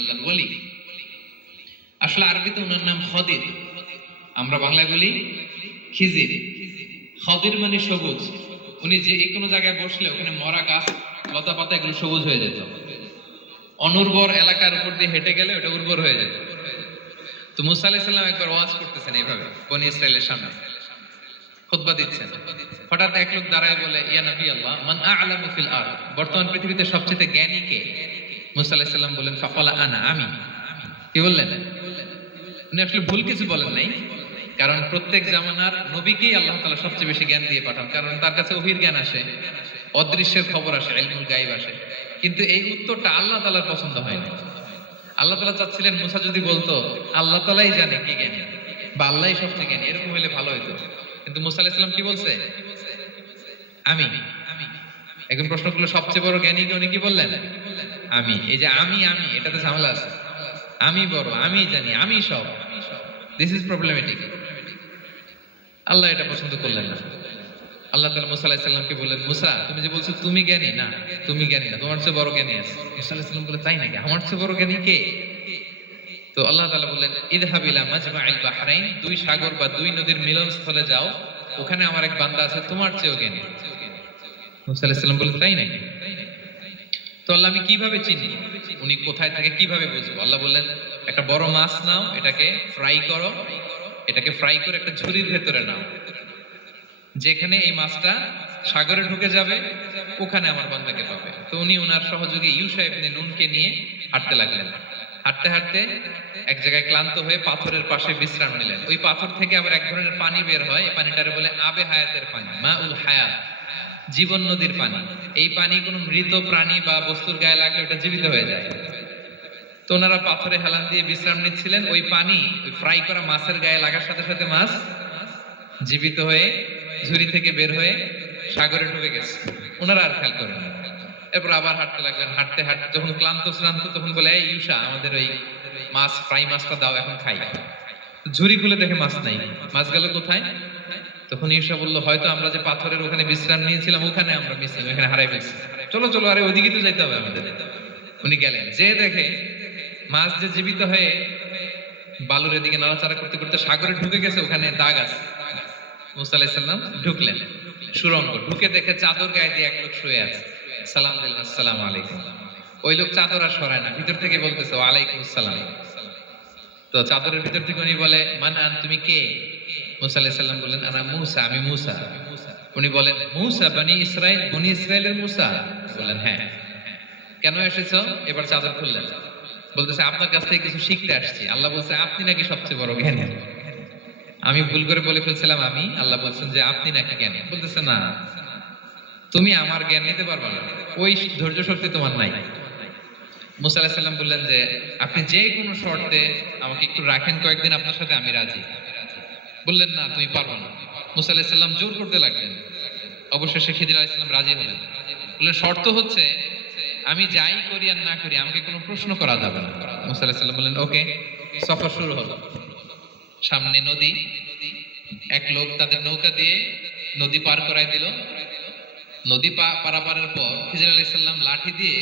আল্লাহর ওলি। আসলে আরবিতে ওনার নাম খদির, আমরা বাংলায় বলি খিজির। খদির মানে সবুজ। উনি যে কোনো জায়গায় বসলে ওখানে মরা গাছ লতা পাতা এগুলো সবুজ হয়ে যেত। অনুর্বর এলাকার উপর দিয়ে হেঁটে গেলে ওটা উর্বর হয়ে যেত। তো মুসা আলাইহিস সালাম একবার ওয়াজ করতেছেন এইভাবে বনী ইসরাইলের সামনে, খুতবা দিচ্ছেন। হঠাৎ এক লোক দাঁড়ায় বলে, ইয়া নবী আল্লাহ, মান আ'লামু ফিল আরদ, বর্তমান পৃথিবীতে সবচেয়ে জ্ঞানী কে? মুসা আলাইহিস সালাম বললেন, ফাকালা আনা, আমি। কি বললেন? উনি আসলে ভুল কিছু বলেন নাই, কারণ প্রত্যেক জামানার নবীকেই আল্লাহ তাআলা সবচেয়ে বেশি জ্ঞান দিয়ে পাঠান, কারণ তার কাছে ওহীর জ্ঞান আসে, অদৃশ্যের খবর আসে, ইলমুল গায়ব আসে। কিন্তু এই উত্তরটা আল্লাহ তাআলার পছন্দ হয় না। আল্লাহ তাআলা চাচ্ছিলেন মুসা যদি বলতো আল্লাহ তাআলাই জানে কে জ্ঞানী বা আল্লাহই সবচেয়ে জ্ঞানী, এরকম হলে ভালো হতো। কিন্তু মুসা আলাইহিস সালাম কি বলছে? আমি। এখন প্রশ্ন করলো সবচেয়ে বড় জ্ঞানী কে? উনি কি বললেন? আমি। এই যে আমি আমি, এটাতে ঝামেলা আছে। আমি বড়, আমি জানি, আমি সব, দিস ইজ প্রবলেমেটিক। আল্লাহ এটা পছন্দ করলেন না। আল্লাহ তাআলা মুসা আলাইহিস সালামকে বললেন, মুসা তুমি যে বলছো তুমি জ্ঞানী, না তুমি জ্ঞানী না, তোমার চেয়ে বড় জ্ঞানী আছে। মুসা আলাইহিস সালাম বলে, তাই নাকি? আমার চেয়ে বড় জ্ঞানী কে? তো আল্লাহ তাআলা বললেন, ইযহাব ইলা মাজমাইল বাহরাইন, দুই সাগর বা দুই নদীর মিলনস্থলে যাও, ওখানে আমার এক বান্দা আছে তোমার চেয়েও জ্ঞানী। মুসা আলাইহিস সালাম বললেন, তাই নাকি? তো আল্লাহ, আমি কিভাবে চিনি উনি কোথায় থাকে, কিভাবে বুঝবো? আল্লাহ বললেন, একটা বড় মাছ নাও, এটাকে ফ্রাই করো, এটাকে ফ্রাই করে একটা ঝুড়ির ভেতরে নাও, যেখানে এই মাছটা সাগরে ঢুকে যাবে ওখানে আমার বান্দাকে পাবে। তো উনি ওনার সহযোগী ইউশা ইবনে নুনকে নিয়ে হাঁটতে লাগলেন। হাঁটতে হাঁটতে এক জায়গায় ক্লান্ত হয়ে পাথরের পাশে বিশ্রাম নিলেন। ওই পাথর থেকে আবার এক ধরনের পানি বের হয়, এই পানিটারে বলে আবে হায়াতের পানি, মাউল হায়াত, জীবন নদীর পানি। এই পানি কোনো মৃত প্রাণী বা বস্তুর গায়ে লাগলে ওটা জীবিত হয়ে যায়। তো ওনারা পাথরে হেলান দিয়ে বিশ্রাম নিচ্ছিলেন, ওই পানি ওই ফ্রাই করা মাছের গায়ে লাগার সাথে সাথে মাছ জীবিত হয়ে ঝুড়ি থেকে বের হয়ে সাগরে ঢুকে গেছে। ওনারা আর খেয়াল করেন না। এরপর আবার হাঁটতে লাগলেন। হাঁটতে হাঁটতে যখন ক্লান্ত শ্রান্ত, তখন বলে, এই ইউশা, আমাদের ওই মাছ ফ্রাই মাছটা দাও, এখন খাই। ঝুড়ি খুলে দেখে মাছ নাই। মাছ গেল কোথায়? তখন ইউশা বলল, হয়তো আমরা যে পাথরের ওখানে বিশ্রাম নিয়েছিলাম ওখানে আমরা মিসিং, ওখানে হারাই ফেলছি। চলো চলো, আরে ওইদিকে তো যাইতে হবে আমাদের। উনি গেলেন, যে দেখে মাছ যে জীবিত হয়ে বালুর এদিকে নাড়াচাড়া করতে করতে সাগরে ঢুকে গেছে, ওখানে দাগ আছে। মুসা আলাইহিস সালাম ঢুকলেন সুড়ঙ্গ, ঢুকে দেখে চাদর গায়ে দিয়ে এক লোক শুয়ে আছে। সালাম দিলেন, আসসালামু আলাইকুম। ওই লোক চাদর আর সরায় না, ভিতর থেকে বলতেছে, ওয়ালাইকুম আসসালাম। তো চাদরের ভিতর থেকে উনি বলে, মান আন, তুমি কে? মুসা আলাইহিস সালাম বললেন, আনা মুসা, আমি মুসা। উনি বলেন, মুসা বনি ইসরাইল, বনি ইসরাইলের মুসা? বললেন, হ্যাঁ। কেন এসেছো? এবার চাদর খুললেন। বলতেছে, আপনার কাছ থেকে কিছু শিখতে আসছি। আল্লাহ বলছে, আপনি নাকি সবচেয়ে বড় জ্ঞানী। আমি ভুল করে বলে ফেলছিলাম আমি। আল্লাহ বলছেন যে আপনি নাকি জ্ঞানী। বলতেছে, না, তুমি আমার জ্ঞান নিতে পারবে না, ওই ধৈর্য শক্তি তোমার নাই। মুসা আলাইহিস সালাম বললেন যে, আপনি যে কোনো শর্তে আমাকে একটু রাখেন কয়েকদিন আপনার সাথে, আমি রাজি। বললেন, না, তুমি পারবে না। মুসা আলাইহিস সালাম জোর করতে লাগলেন। অবশেষে খিজির আলাইহিস সালাম রাজি হলেন। বললেন, শর্ত হচ্ছে আমি যাই করি আর না করি আমাকে কোনো প্রশ্ন করা যাবে না। মুসা আলাইহিস সালাম বললেন, ওকে। সফর শুরু হলো। সামনে নদী, এক লোক তাদের নৌকা দিয়ে নদী পার করায় দিল। নদী পারাপারের পর খিজির আলাইহিস সালাম লাঠি দিয়ে